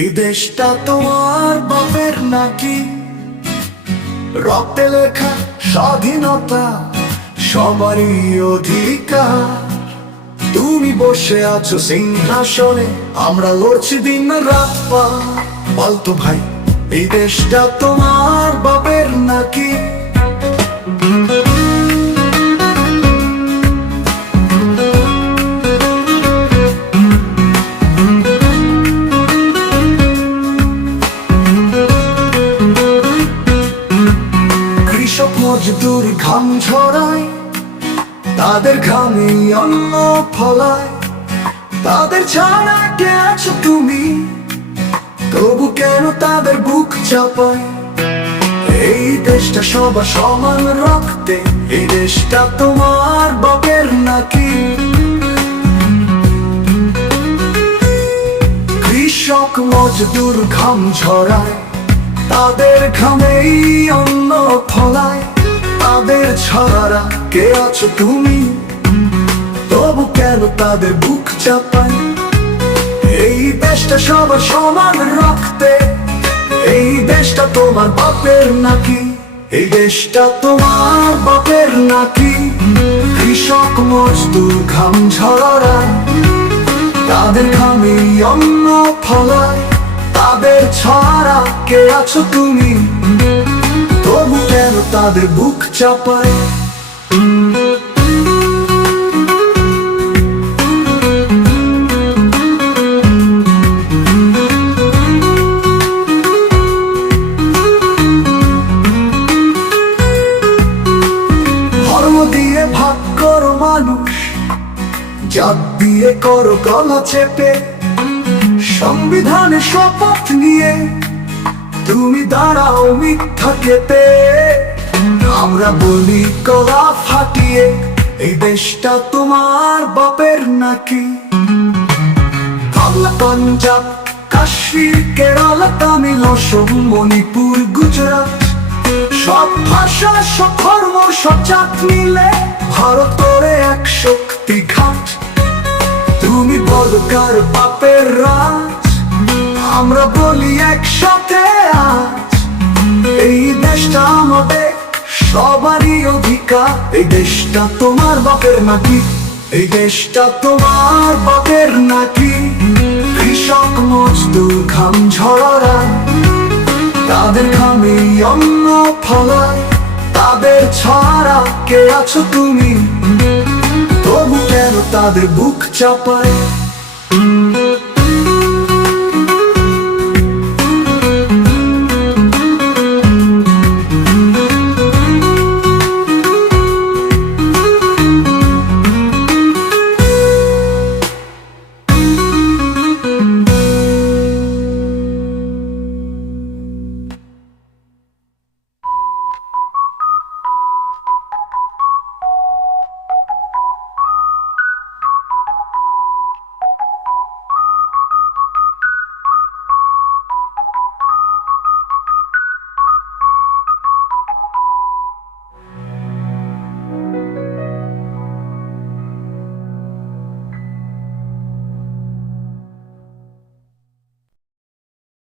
এই দেশটা তোমার বাপের নাকি? রক্তে লেখা স্বাধীনতা সবারই অধিকার। তুমি বসে আছো সিংহাসনে, আমরা লড়ছি দিন রাত পার। বলতো ভাই, এই দেশটা তোমার বাপের নাকি? কৃষক মজদুর ঘাম ঝরায়, তাদের ঘামে অন্ন ফলায়। তাদের ছাড়া কে আছো তুমি? তবু কেন তাদের বুক চাপায়? এই দেশটা সবার সমান রক্তে, এই দেশটা তোমার বাপের নাকি? কৃষক মজদুর ঘাম ঝরায়, তাদের ঘামেই অন্ন ফলায়। তাদের ছাড়া কে আছো তুমি? তবু কেন তাদের বুক চাপায়? এই দেশটা সবার সমান রক্তে, এই দেশটা তোমার বাপের নাকি? এই দেশটা তোমার বাপের নাকি? কৃষক মজদুর ঘাম ঝরায়, তাদের ঘামে অন্ন ফলায়। তাদের ছাড়া কে আছো তুমি? তবু কেন তাদের বুক চাপায়? ধর্ম দিয়ে ভাগ করো মানুষ, জাত দিয়ে করো গলা চেপে। সংবিধানে শপথ নিয়ে তুমি দাঁড়াও মিথ্যা খেতে। আমরা বলি গলা ফাটিয়ে, এই দেশটা তোমার বাপের নাকি? বাংলা, পাঞ্জাব, কাশ্মীর, কেরালা, তামিল, অসম, মণিপুর, গুজরাট, সব ভাষা, সব ধর্ম, সব জাত মিলে ভারত করে এক শক্তি ঘাট। তুমি বলো কার বাপের রাজ? আমরা বলি একসাথে আজ, এই দেশটা আমাদের সবারই অধিকার। এই দেশটা তোমার বাপের নাকি? এই দেশটা তোমার বাপের নাকি? কৃষক মজদুর ঘাম ঝরায়, তাদের ঘামে অন্ন ফলায়। তাদের ছাড়া কে আছো তুমি? তবু কেন তাদের বুক চাপায়?